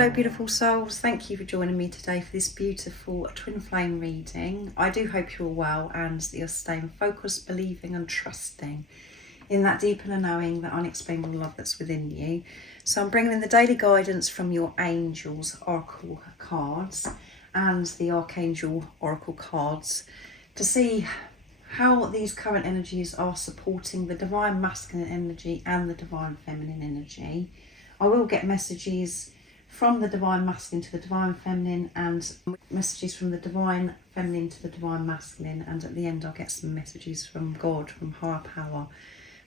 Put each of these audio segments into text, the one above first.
Hello beautiful souls, thank you for joining me today for this beautiful twin flame reading. I do hope you're well and that you're staying focused, believing and trusting in that deep inner knowing, that unexplainable love that's within you. So I'm bringing in the daily guidance from your angels oracle cards and the archangel oracle cards to see how these current energies are supporting the divine masculine energy and the divine feminine energy. I will get messages from the divine masculine to the divine feminine and messages from the divine feminine to the divine masculine, and at the end I'll get some messages from God, from higher power,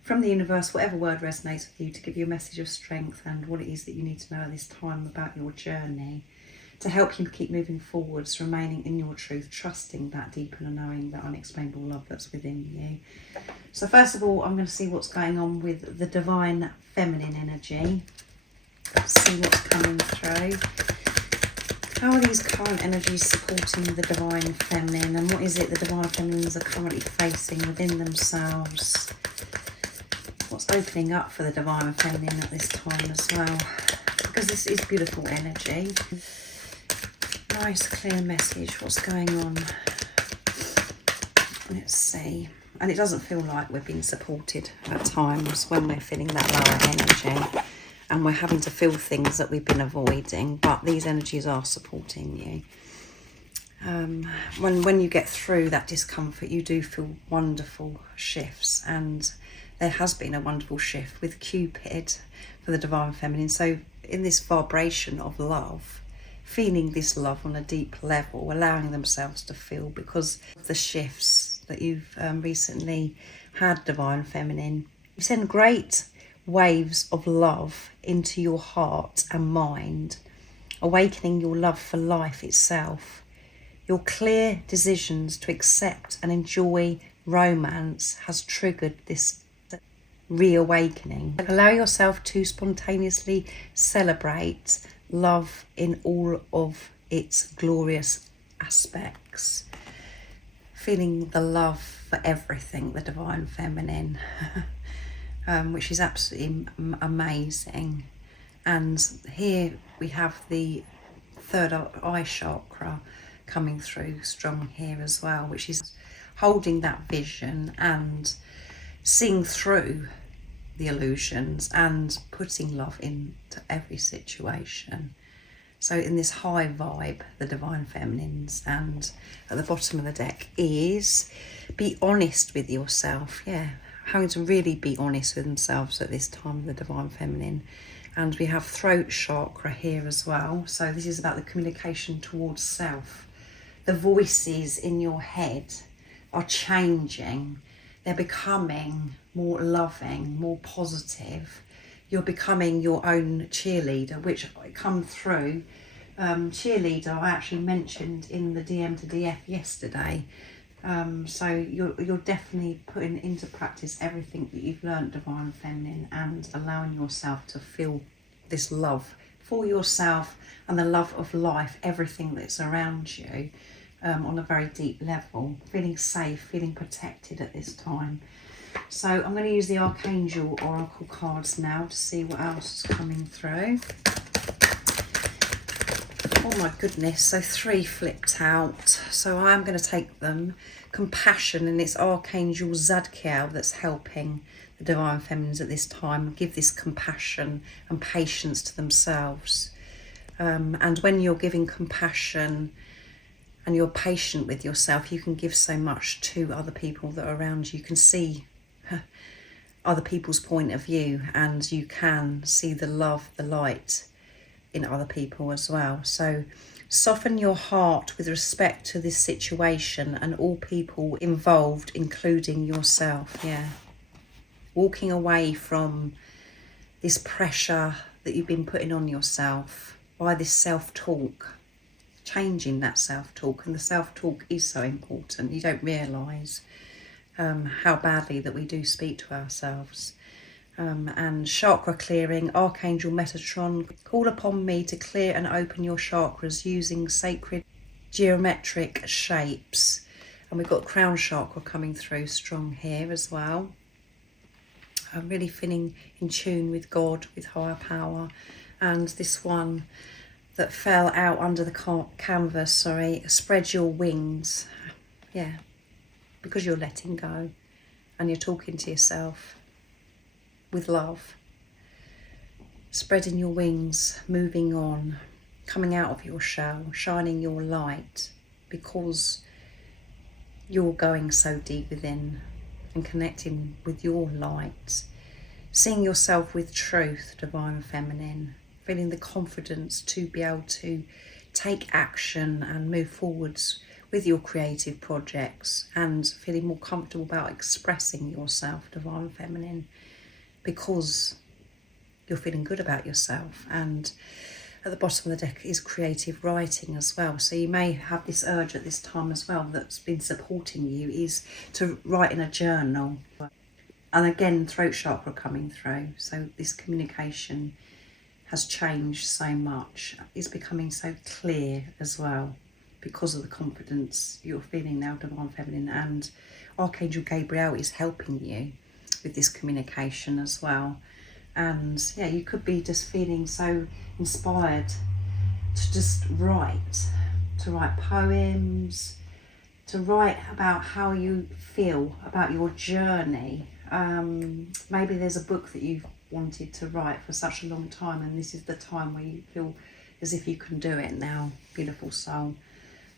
from the universe, whatever word resonates with you, to give you a message of strength and what it is that you need to know at this time about your journey, to help you keep moving forwards, remaining in your truth, trusting that deep inner knowing, that unexplainable love that's within you. So first of all, I'm going to see what's going on with the divine feminine energy. See what's coming through. How are these current energies supporting the divine feminine, and what is it the divine feminines are currently facing within themselves? What's opening up for the divine feminine at this time as well, because this is beautiful energy. Nice clear message. What's going on? Let's see. And it doesn't feel like we're being supported at times when we're feeling that lower energy and we're having to feel things that we've been avoiding, but these energies are supporting you. When you get through that discomfort, you do feel wonderful shifts, and there has been a wonderful shift with Cupid for the divine feminine. So in this vibration of love, feeling this love on a deep level, allowing themselves to feel, because of the shifts that you've recently had, divine feminine, you send great waves of love into your heart and mind, awakening your love for life itself. Your clear decisions to accept and enjoy romance has triggered this reawakening. Allow yourself to spontaneously celebrate love in all of its glorious aspects. Feeling the love for everything, the divine feminine, which is absolutely amazing. And here we have the third eye chakra coming through strong here as well, which is holding that vision and seeing through the illusions and putting love into every situation. So in this high vibe, the divine feminines, and at the bottom of the deck is be honest with yourself. Having to really be honest with themselves at this time, the divine feminine. And we have throat chakra here as well. So this is about the communication towards self. The voices in your head are changing. They're becoming more loving, more positive. You're becoming your own cheerleader, which come through. Cheerleader I actually mentioned in the DM to DF yesterday. So you're definitely putting into practice everything that you've learned, divine feminine, and allowing yourself to feel this love for yourself and the love of life, everything that's around you, on a very deep level, feeling safe, feeling protected at this time. So I'm going to use the Archangel Oracle cards now to see what else is coming through. Oh my goodness, so 3 flipped out. So I am going to take them. Compassion, and it's Archangel Zadkiel that's helping the divine feminines at this time give this compassion and patience to themselves. And when you're giving compassion and you're patient with yourself, you can give so much to other people that are around you. You can see other people's point of view, and you can see the love, the light in other people as well. So soften your heart with respect to this situation and all people involved, including yourself. Walking away from this pressure that you've been putting on yourself by this self-talk, changing that self-talk. And the self-talk is so important. You don't realise how badly that we do speak to ourselves. And chakra clearing, Archangel Metatron, call upon me to clear and open your chakras using sacred geometric shapes. And we've got crown chakra coming through strong here as well. I'm really feeling in tune with God, with higher power. And this one that fell out under the canvas, sorry, spread your wings. Yeah, because you're letting go and you're talking to yourself with love. Spreading your wings, moving on, coming out of your shell, shining your light, because you're going so deep within and connecting with your light. Seeing yourself with truth, Divine Feminine. Feeling the confidence to be able to take action and move forwards with your creative projects, and feeling more comfortable about expressing yourself, Divine Feminine, because you're feeling good about yourself. And at the bottom of the deck is creative writing as well. So you may have this urge at this time as well that's been supporting you, is to write in a journal. And again, throat chakra coming through. So this communication has changed so much. It's becoming so clear as well because of the confidence you're feeling now, Divine Feminine. And Archangel Gabriel is helping you with this communication as well. And yeah, you could be just feeling so inspired to just write, to write poems, to write about how you feel about your journey. Maybe there's a book that you've wanted to write for such a long time, and this is the time where you feel as if you can do it now, beautiful soul.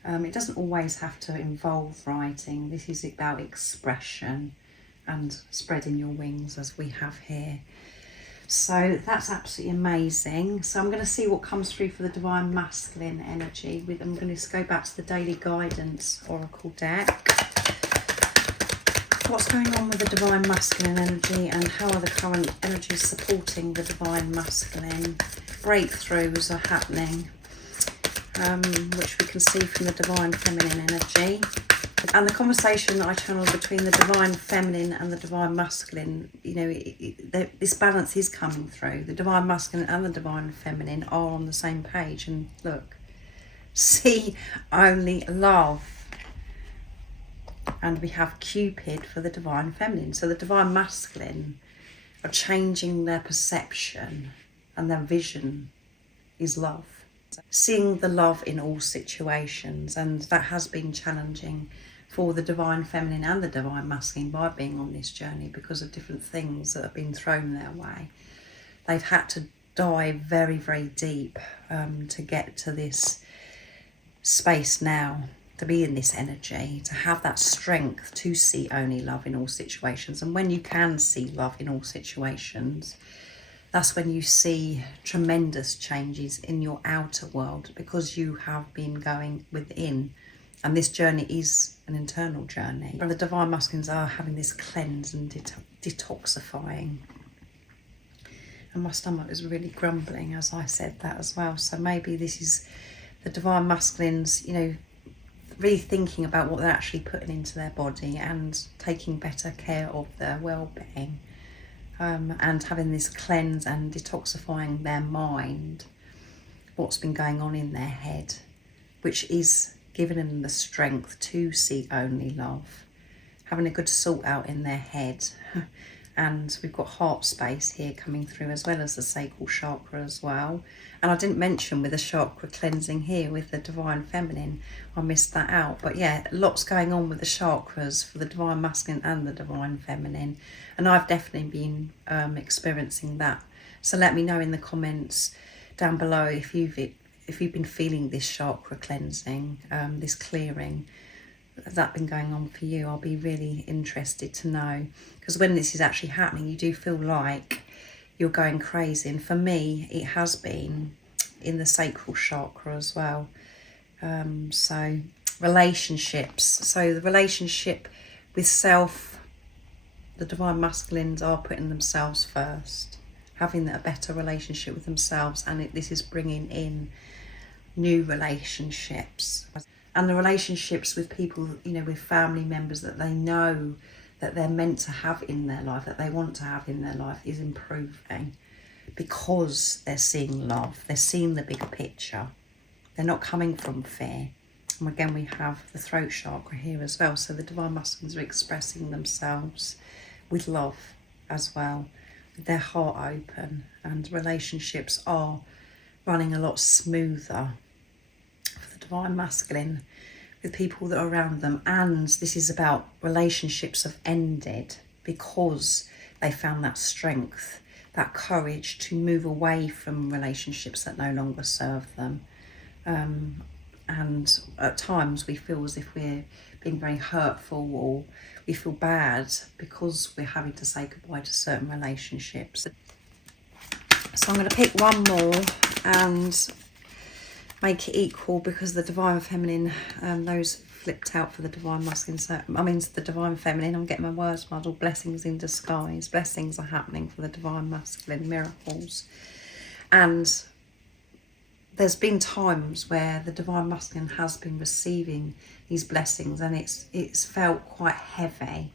It doesn't always have to involve writing. This is about expression and spreading your wings, as we have here. So that's absolutely amazing. So I'm going to see what comes through for the Divine Masculine energy. I'm going to go back to the Daily Guidance Oracle deck. What's going on with the Divine Masculine energy, and how are the current energies supporting the Divine Masculine? Breakthroughs are happening, which we can see from the Divine Feminine energy. And the conversation that I channel between the Divine Feminine and the Divine Masculine, you know, this balance is coming through. The Divine Masculine and the Divine Feminine are on the same page. And look, see only love. And we have Cupid for the Divine Feminine. So the Divine Masculine are changing their perception, and their vision is love. Seeing the love in all situations, and that has been challenging for the Divine Feminine and the Divine Masculine by being on this journey because of different things that have been thrown their way. They've had to dive very, very deep to get to this space now, to be in this energy, to have that strength to see only love in all situations. And when you can see love in all situations, that's when you see tremendous changes in your outer world, because you have been going within. And this journey is an internal journey. And the Divine Masculines are having this cleanse and detoxifying. And my stomach is really grumbling as I said that as well. So maybe this is the Divine Masculines, you know, really thinking about what they're actually putting into their body and taking better care of their well-being. And having this cleanse and detoxifying their mind, what's been going on in their head, which is giving them the strength to see only love, having a good sort out in their head. And we've got heart space here coming through, as well as the sacral chakra as well. And I didn't mention with the chakra cleansing here with the Divine Feminine, I missed that out. But yeah, lots going on with the chakras for the Divine Masculine and the Divine Feminine. And I've definitely been experiencing that. So let me know in the comments down below if you've been feeling this chakra cleansing, this clearing. Has that been going on for you? I'll be really interested to know, because when this is actually happening, you do feel like you're going crazy. And for me, it has been in the sacral chakra as well. So relationships. So the relationship with self, the Divine Masculines are putting themselves first, having a better relationship with themselves, and this is bringing in new relationships. And the relationships with people, you know, with family members that they know that they're meant to have in their life, that they want to have in their life, is improving, because they're seeing love, they're seeing the bigger picture. They're not coming from fear. And again, we have the throat chakra here as well. So the Divine Masculines are expressing themselves with love as well, with their heart open. And relationships are running a lot smoother for the Divine Masculine with people that are around them. And this is about relationships have ended because they found that strength, that courage to move away from relationships that no longer serve them. And at times we feel as if we're being very hurtful, or we feel bad because we're having to say goodbye to certain relationships. So I'm going to pick one more and make it equal, because the Divine Feminine, those flipped out for the Divine Masculine. So, I mean, the Divine Feminine, I'm getting my words muddled. Blessings in disguise. Blessings are happening for the Divine Masculine, miracles. And there's been times where the Divine Masculine has been receiving these blessings, and it's felt quite heavy.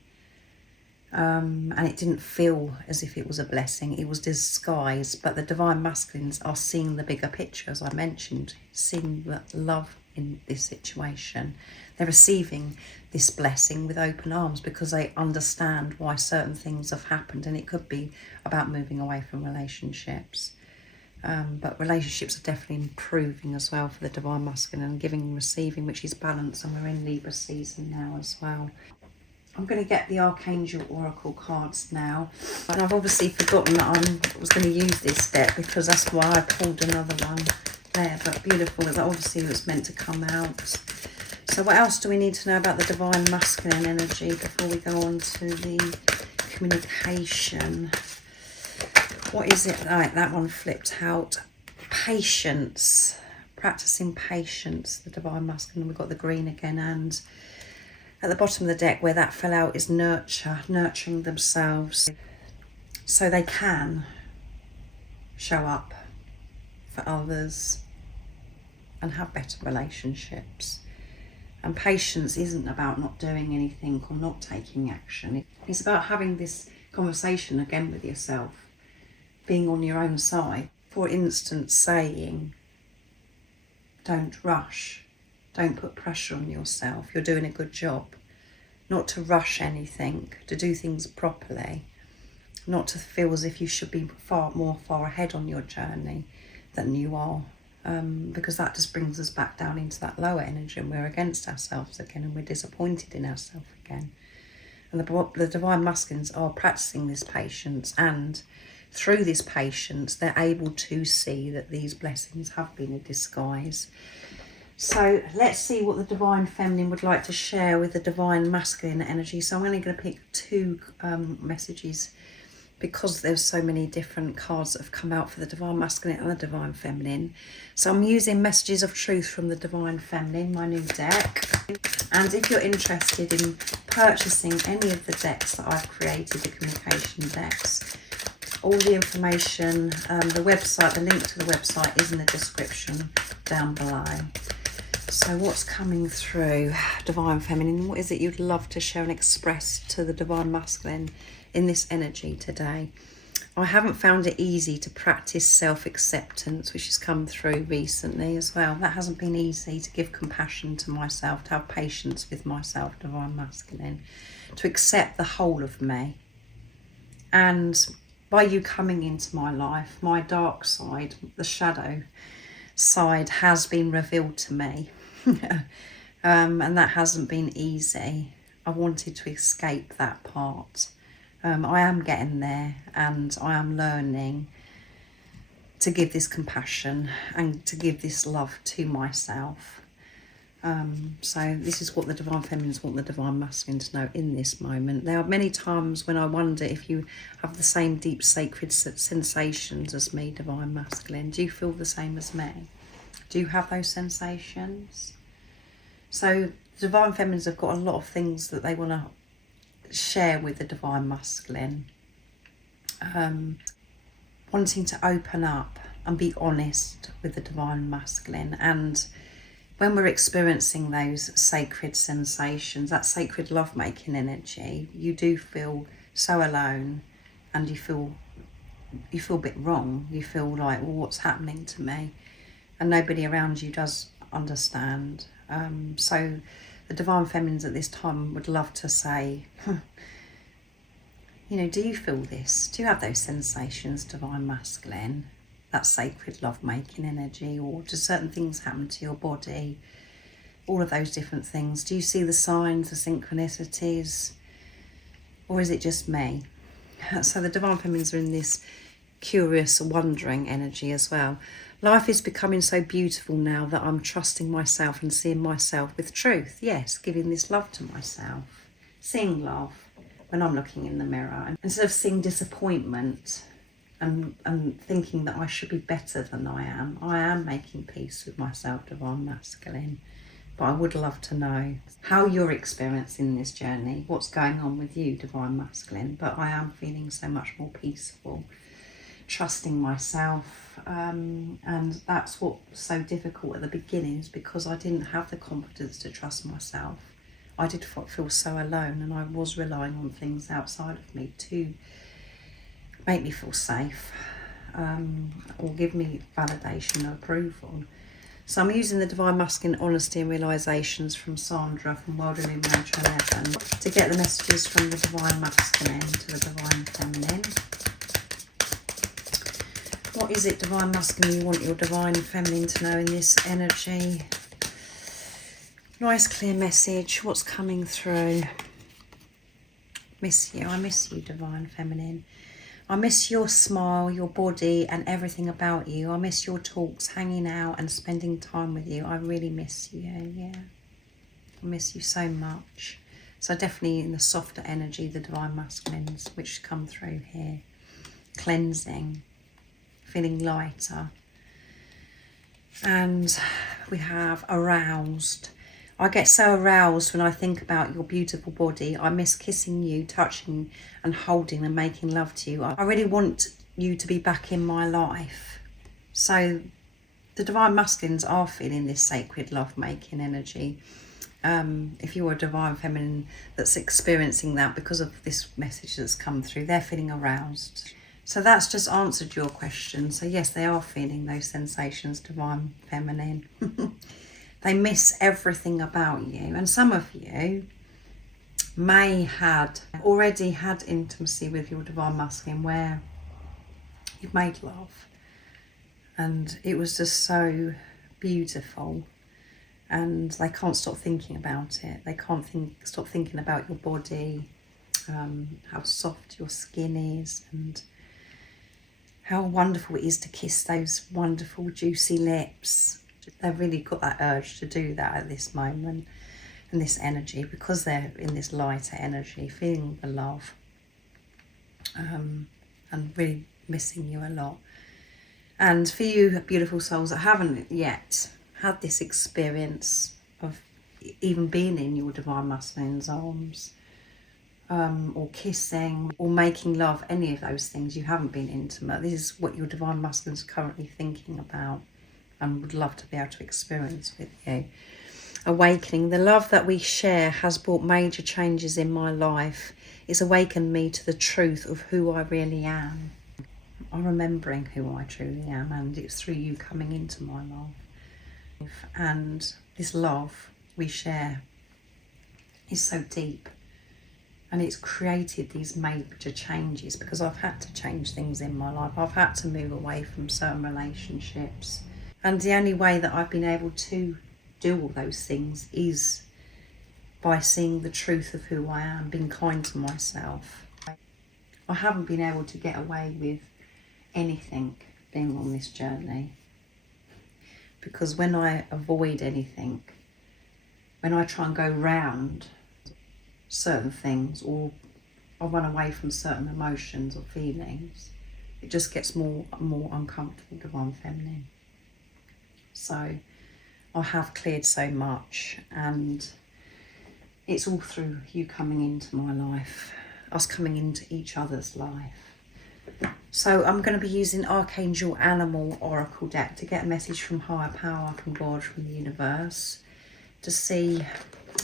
And it didn't feel as if it was a blessing. It was disguised. But the Divine Masculines are seeing the bigger picture, as I mentioned, seeing the love in this situation. They're receiving this blessing with open arms because they understand why certain things have happened, and it could be about moving away from relationships. But relationships are definitely improving as well for the Divine Masculine, and giving and receiving, which is balance, and we're in Libra season now as well. I'm going to get the Archangel Oracle cards now, and I've obviously forgotten that I was going to use this deck, because that's why I pulled another one there. But beautiful, that obviously was meant to come out. So what else do we need to know about the Divine Masculine energy before we go on to the communication? What is it? Right, that one flipped out. Patience. Practicing patience, the Divine Masculine. We've got the green again, and at the bottom of the deck where that fell out is nurture, nurturing themselves so they can show up for others and have better relationships. And patience isn't about not doing anything or not taking action. It's about having this conversation again with yourself, being on your own side. For instance, saying, don't rush. Don't put pressure on yourself. You're doing a good job. Not to rush anything, to do things properly. Not to feel as if you should be far ahead on your journey than you are. Because that just brings us back down into that lower energy, and we're against ourselves again, and we're disappointed in ourselves again. And the Divine Masculines are practicing this patience, and through this patience they're able to see that these blessings have been a disguise. So let's see what the Divine Feminine would like to share with the Divine Masculine energy. So I'm only going to pick two messages, because there's so many different cards that have come out for the Divine Masculine and the Divine Feminine. So I'm using Messages of Truth from the Divine Feminine, my new deck. And if you're interested in purchasing any of the decks that I've created, the communication decks, all the information, the website, the link to the website is in the description down below. So what's coming through, Divine Feminine? What is it you'd love to share and express to the Divine Masculine in this energy today? I haven't found it easy to practice self-acceptance, which has come through recently as well. That hasn't been easy, to give compassion to myself, to have patience with myself, Divine Masculine, to accept the whole of me. And by you coming into my life, my dark side, the shadow side, has been revealed to me. And that hasn't been easy. I wanted to escape that part. I am getting there, and I am learning to give this compassion and to give this love to myself. So this is what the Divine Feminines want the Divine Masculine to know in this moment. There are many times when I wonder if you have the same deep sacred sensations as me, Divine Masculine. Do you feel the same as me? Do you have those sensations? So Divine Feminines have got a lot of things that they want to share with the Divine Masculine. Wanting to open up and be honest with the Divine Masculine. And when we're experiencing those sacred sensations, that sacred lovemaking energy, you do feel so alone, and you feel a bit wrong. You feel like, well, what's happening to me? And nobody around you does understand. So the Divine Feminines at this time would love to say, you know, do you feel this? Do you have those sensations, Divine Masculine? that sacred love-making energy, or do certain things happen to your body? All of those different things. Do you see the signs, the synchronicities, or is it just me? So the Divine Feminines are in this curious, wondering energy as well. Life is becoming so beautiful now that I'm trusting myself and seeing myself with truth. Yes, giving this love to myself, seeing love when I'm looking in the mirror, instead of seeing disappointment and thinking that I should be better than I am making peace with myself, Divine Masculine. But I would love to know how you're experiencing this journey, what's going on with you, Divine Masculine. But I am feeling so much more peaceful, trusting myself, and that's what's so difficult at the beginning, is because I didn't have the confidence to trust myself. I did feel so alone, and I was relying on things outside of me to make me feel safe, or give me validation or approval. So I'm using the Divine Masculine Honesty and Realizations from Sandra from World Illuminator 11 to get the messages from the Divine Masculine to the Divine Feminine. What is it, Divine Masculine, you want your Divine Feminine to know in this energy? Nice clear message. What's coming through? Miss you. I miss you, Divine Feminine. I miss your smile, your body and everything about you. I miss your talks, hanging out and spending time with you. I really miss you, yeah. I miss you so much. So definitely in the softer energy, the Divine Masculines, which come through here. Cleansing, feeling lighter. And we have aroused. I get so aroused when I think about your beautiful body. I miss kissing you, touching and holding and making love to you. I really want you to be back in my life. So the Divine Masculines are feeling this sacred love-making energy. If you're a Divine Feminine that's experiencing that because of this message that's come through, they're feeling aroused. So that's just answered your question. So yes, they are feeling those sensations, Divine Feminine. They miss everything about you. And some of you may had already had intimacy with your Divine Masculine where you've made love. And it was just so beautiful. And they can't stop thinking about it. They can't stop thinking about your body, how soft your skin is, and how wonderful it is to kiss those wonderful juicy lips. They've really got that urge to do that at this moment and this energy, because they're in this lighter energy, feeling the love, and really missing you a lot. And for you beautiful souls that haven't yet had this experience of even being in your Divine Masculine's arms, or kissing or making love, any of those things, you haven't been intimate. This is what your Divine Masculine's currently thinking about and would love to be able to experience with you. Awakening. The love that we share has brought major changes in my life. It's awakened me to the truth of who I really am. I'm remembering who I truly am, and it's through you coming into my life. And this love we share is so deep, and it's created these major changes because I've had to change things in my life. I've had to move away from certain relationships. And the only way that I've been able to do all those things is by seeing the truth of who I am, being kind to myself. I haven't been able to get away with anything being on this journey, because when I avoid anything, when I try and go round certain things, or I run away from certain emotions or feelings, it just gets more and more uncomfortable, Divine Feminine. So I have cleared so much, and it's all through you coming into my life, us coming into each other's life. So I'm going to be using Archangel Animal Oracle deck to get a message from higher power, from God, from the universe, to see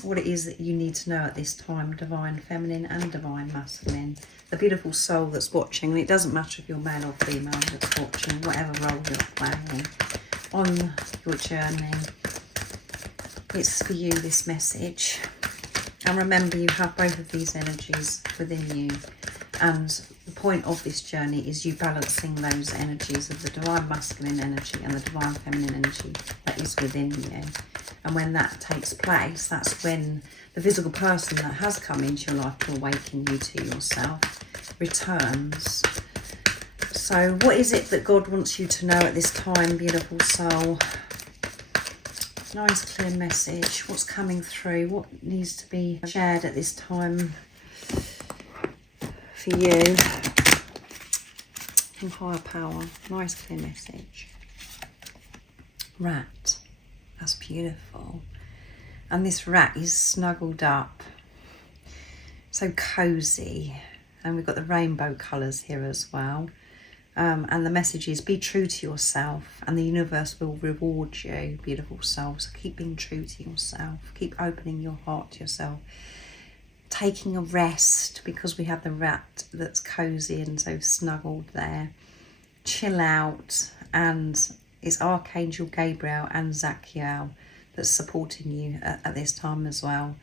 what it is that you need to know at this time, Divine Feminine and Divine Masculine. The beautiful soul that's watching, and it doesn't matter if you're male or female that's watching, whatever role you're playing on your journey, it's for you, this message. And remember, you have both of these energies within you, and the point of this journey is you balancing those energies of the divine masculine energy and the divine feminine energy that is within you. And when that takes place, that's when the physical person that has come into your life to awaken you to yourself returns. So what is it that God wants you to know at this time, beautiful soul? Nice clear message. What's coming through? What needs to be shared at this time for you? From higher power. Nice clear message. Rat. That's beautiful. And this rat is snuggled up. So cozy. And we've got the rainbow colours here as well. And the message is be true to yourself and the universe will reward you, beautiful soul. So keep being true to yourself. Keep opening your heart to yourself. Taking a rest, because we have the rat that's cozy and so snuggled there. Chill out, and it's Archangel Gabriel and Zachiel that's supporting you at this time as well.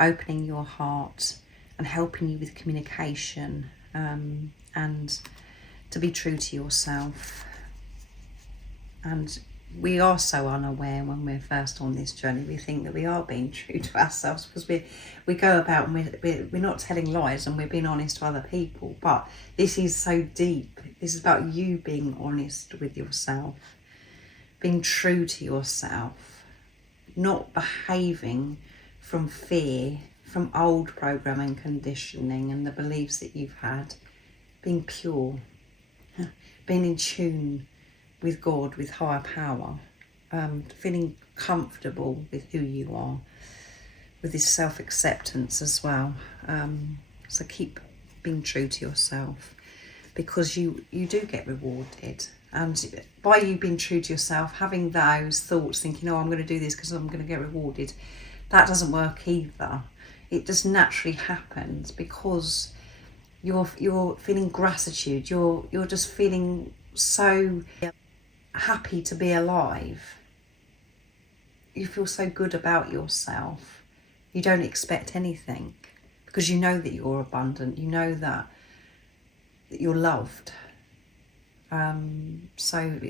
Opening your heart and helping you with communication and to be true to yourself. And we are so unaware when we're first on this journey. We think that we are being true to ourselves because we go about and we're not telling lies and we're being honest to other people. But this is so deep. This is about you being honest with yourself, being true to yourself, not behaving from fear, from old programming and conditioning and the beliefs that you've had, being pure, being in tune with God, with higher power, feeling comfortable with who you are, with this self-acceptance as well. So keep being true to yourself, because you do get rewarded. And by you being true to yourself, having those thoughts, thinking, oh, I'm going to do this because I'm going to get rewarded, that doesn't work either. It just naturally happens because you're feeling gratitude. You're just feeling so happy to be alive. You feel so good about yourself. You don't expect anything because you know that you're abundant. You know that you're loved. So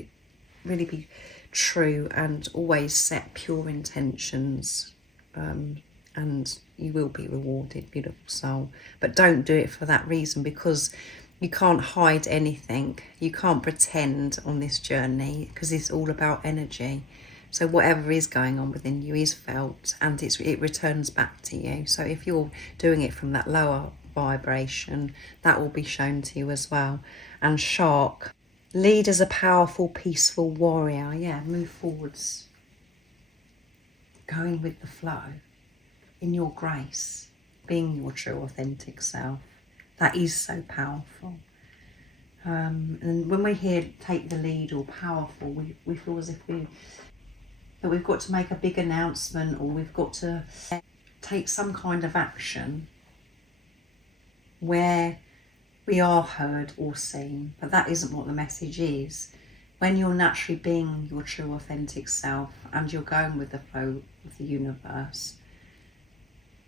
really be true and always set pure intentions, and you will be rewarded, beautiful soul. But don't do it for that reason, because you can't hide anything. You can't pretend on this journey, because it's all about energy. So whatever is going on within you is felt, and it returns back to you. So if you're doing it from that lower vibration, that will be shown to you as well. And shark, lead as a powerful, peaceful warrior. Yeah, move forwards, going with the flow, in your grace, being your true, authentic self. That is so powerful. And when we hear take the lead or powerful, we feel as if that we've got to make a big announcement, or we've got to take some kind of action where we are heard or seen. But that isn't what the message is. When you're naturally being your true, authentic self and you're going with the flow of the universe,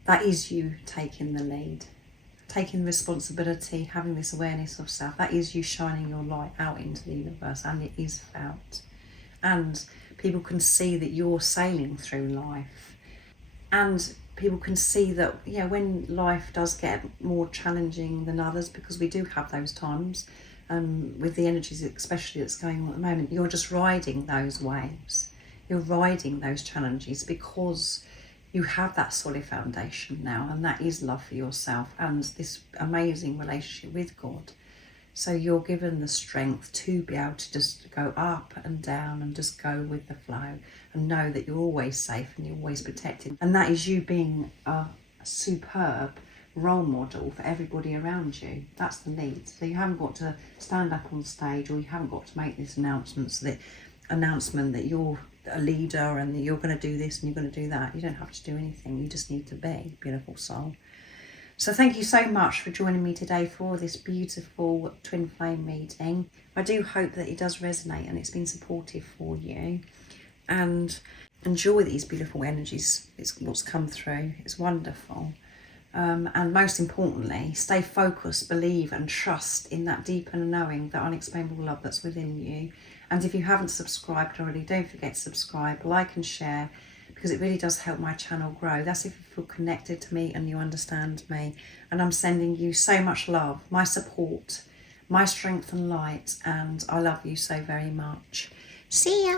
that is you taking the lead, taking responsibility, having this awareness of self. That is you shining your light out into the universe, and it is felt. And people can see that you're sailing through life. And people can see that, yeah, when life does get more challenging than others, because we do have those times, with the energies especially that's going on at the moment, you're just riding those waves. You're riding those challenges because you have that solid foundation now, and that is love for yourself and this amazing relationship with God. So you're given the strength to be able to just go up and down and just go with the flow and know that you're always safe and you're always protected. And that is you being a superb role model for everybody around you. That's the lead. So you haven't got to stand up on stage, or you haven't got to make this announcement that you're a leader and that you're going to do this and you're going to do that. You don't have to do anything. You just need to be, beautiful soul. So thank you so much for joining me today for this beautiful twin flame meeting. I do hope that it does resonate and it's been supportive for you. And enjoy these beautiful energies. It's what's come through. It's wonderful. And most importantly, stay focused, believe and trust in that deeper knowing, that unexplainable love that's within you. And if you haven't subscribed already, don't forget to subscribe, like and share, because it really does help my channel grow. That's if you feel connected to me and you understand me. And I'm sending you so much love, my support, my strength and light, and I love you so very much. See ya.